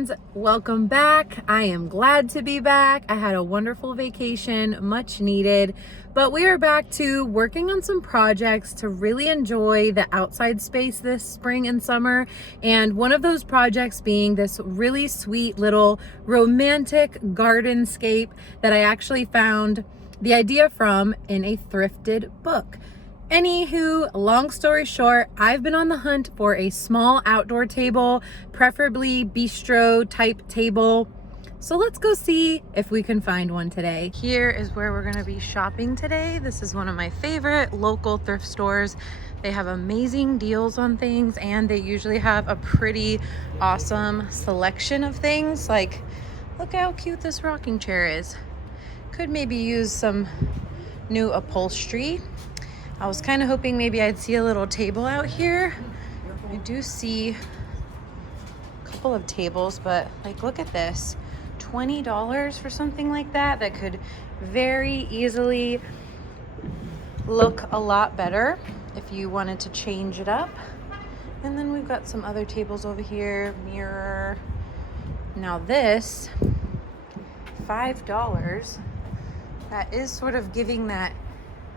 friends, welcome back. I am glad to be back. I had a wonderful vacation, much needed, but we are back to working on some projects to really enjoy the outside space this spring and summer. And one of those projects being this really sweet little romantic gardenscape that I actually found the idea from in a thrifted book. Anywho, long story short, I've been on the hunt for a small outdoor table, preferably bistro type table. So let's go see if we can find one today. Here is where we're gonna be shopping today. This is one of my favorite local thrift stores. They have amazing deals on things and they usually have a pretty awesome selection of things. Like, look how cute this rocking chair is. Could maybe use some new upholstery. I was kind of hoping maybe I'd see a little table out here. I do see a couple of tables, but like, look at this. $20 for something like that. That could very easily look a lot better if you wanted to change it up. And then we've got some other tables over here, mirror. Now this, $5. That is sort of giving that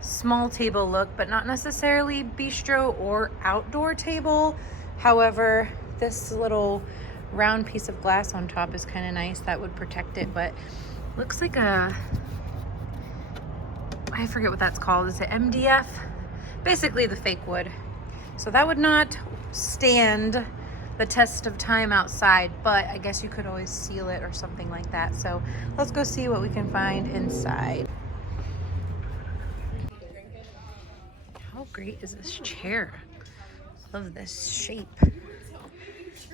small table look, but not necessarily bistro or outdoor table. However, this little round piece of glass on top is kind of nice. That would protect it, but looks like I forget what that's called. Is it MDF? Basically the fake wood. So that would not stand the test of time outside, but I guess you could always seal it or something like that. So let's go see what we can find inside. How great is this chair? Love this shape.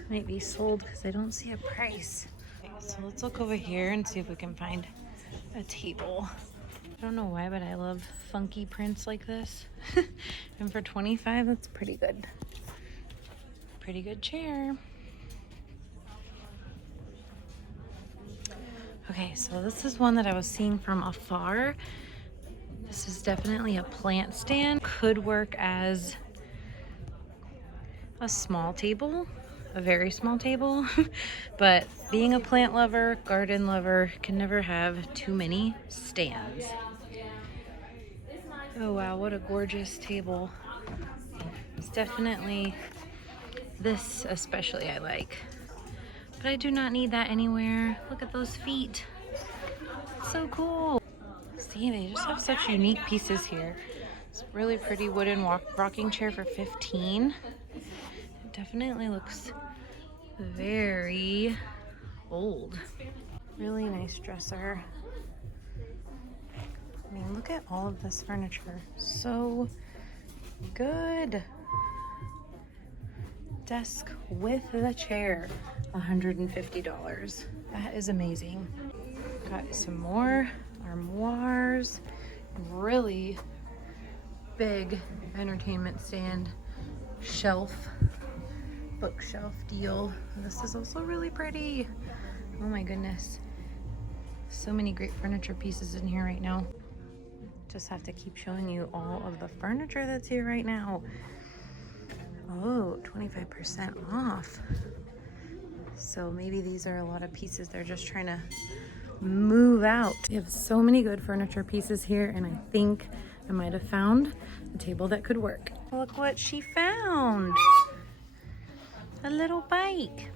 Might be sold because I don't see a price. Okay, so let's look over here and see if we can find a table. I don't know why, but I love funky prints like this. And for $25, that's pretty good. Pretty good chair. Okay, so this is one that I was seeing from afar. This is definitely a plant stand. Could work as a small table, a very small table. But being a plant lover, garden lover, can never have too many stands. Oh wow, what a gorgeous table. It's definitely, this especially I like. But I do not need that anywhere. Look at those feet. So cool. See, they just have such unique pieces here. It's a really pretty wooden rocking chair for $15. It definitely looks very old. Really nice dresser. I mean, look at all of this furniture. So good. Desk with the chair, $150. That is amazing. Got some more armoires, really big entertainment stand, shelf, bookshelf deal. This is also really pretty. Oh my goodness. So many great furniture pieces in here right now. Just have to keep showing you all of the furniture that's here right now. Oh, 25% off. So maybe these are a lot of pieces they're just trying to move out. We have so many good furniture pieces here, and I think I might have found a table that could work. Look what she found. A little bike.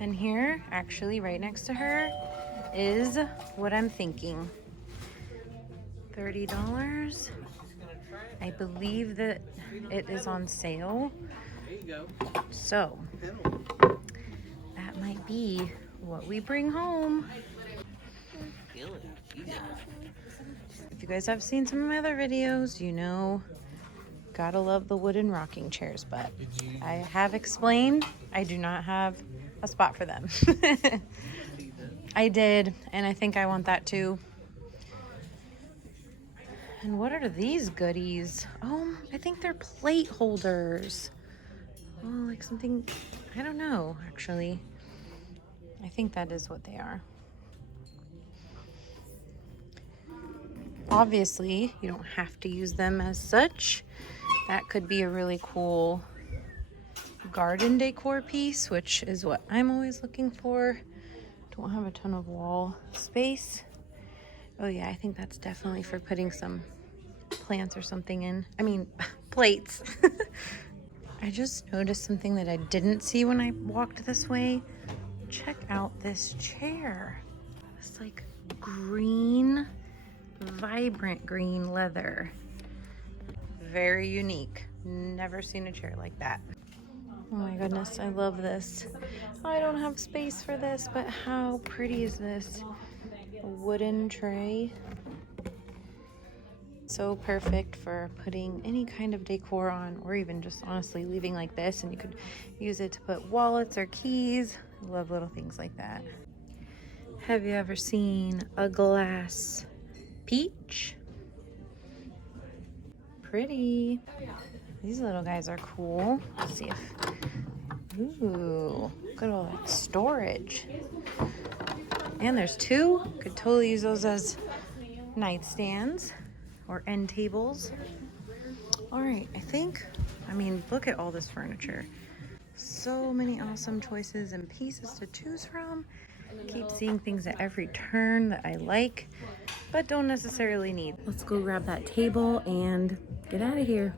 And here, actually right next to her, is what I'm thinking. $30. I believe that it is on sale. So that might be what we bring home. If you guys have seen some of my other videos, you know, gotta love the wooden rocking chairs, but I have explained I do not have a spot for them. I did, and I think I want that too. And what are these goodies? Oh, I think they're plate holders. Oh, like something, I don't know, actually. I think that is what they are. Obviously, you don't have to use them as such. That could be a really cool garden decor piece, which is what I'm always looking for. Don't have a ton of wall space. Oh yeah, I think that's definitely for putting some plants or something in. I mean, plates. I just noticed something that I didn't see when I walked this way. Check out this chair. It's like green, vibrant green leather. Very unique. Never seen a chair like that. Oh my goodness, I love this. I don't have space for this, but how pretty is this? A wooden tray. So perfect for putting any kind of decor on, or even just honestly leaving like this, and you could use it to put wallets or keys. I love little things like that. Have you ever seen a glass peach? Pretty. These little guys are cool. Let's see if, ooh, look at all that storage. And there's two. Could totally use those as nightstands or end tables. All right, I mean, look at all this furniture. So many awesome choices and pieces to choose from. Keep seeing things at every turn that I like, but don't necessarily need. Let's go grab that table and get out of here.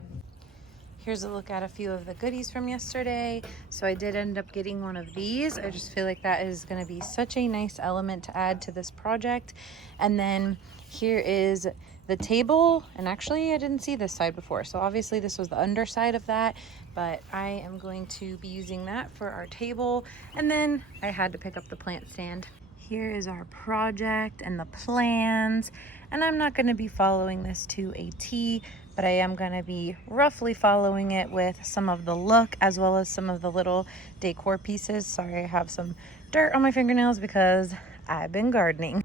Here's a look at a few of the goodies from yesterday. So I did end up getting one of these. I just feel like that is going to be such a nice element to add to this project. And then here is the table, and actually I didn't see this side before, so obviously this was the underside of that, but I am going to be using that for our table. And then I had to pick up the plant stand. Here is our project and the plans, and I'm not going to be following this to a T, but I am going to be roughly following it with some of the look as well as some of the little decor pieces. Sorry, I have some dirt on my fingernails because I've been gardening.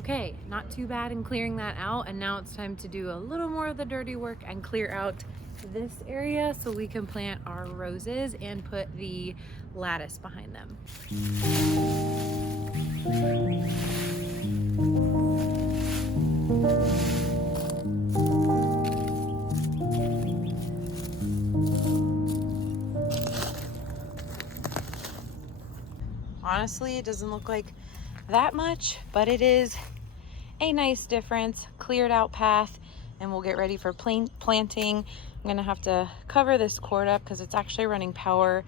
Okay, not too bad in clearing that out, and now it's time to do a little more of the dirty work and clear out this area so we can plant our roses and put the lattice behind them. Honestly, it doesn't look like that much, but it is a nice difference. Cleared out path, and we'll get ready for planting. I'm gonna have to cover this cord up because it's actually running power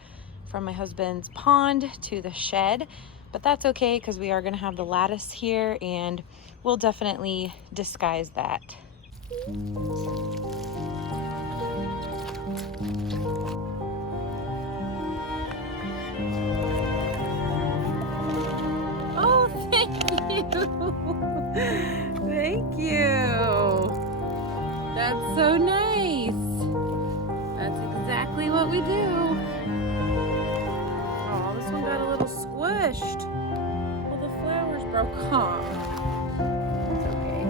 from my husband's pond to the shed, but that's okay because we are gonna have the lattice here, and we'll definitely disguise that. Oh, thank you. Thank you. That's so nice. That's exactly what we do. Oh, this one got a little squished. Well, the flowers broke off. It's okay.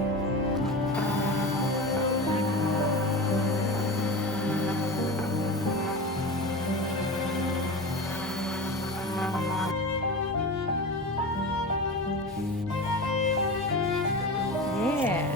Yeah.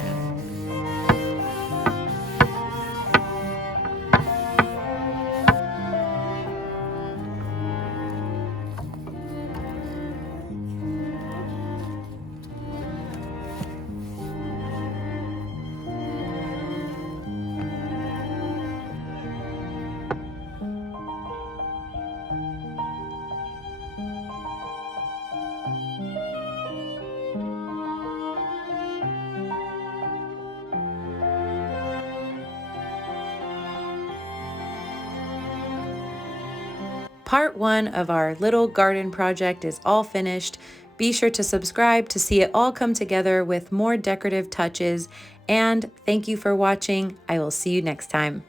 Part 1 of our little garden project is all finished. Be sure to subscribe to see it all come together with more decorative touches. And thank you for watching. I will see you next time.